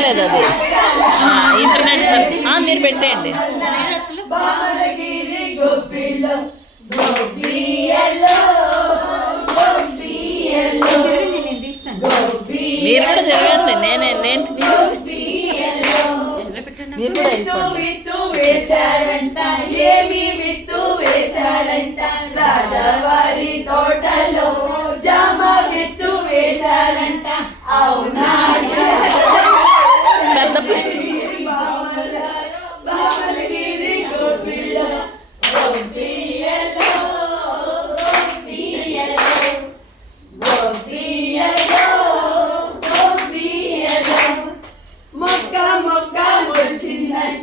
పెట్టలేదు అది ఇంటర్నెట్ మీరు పెట్టేయండి. మీరు కూడా తిరగండి. నేను మీరు కూడా వేశారంట, ఏమి విత్తు వేశారంట, రాజవారి తోటలో జామ విత్తు వేశారంట. అవునా బామలగిరి గోపిల్లో గోపియలో గోపియలో గోపియలో గోపియలో మొక్క మొక్క మొలిచిందంట,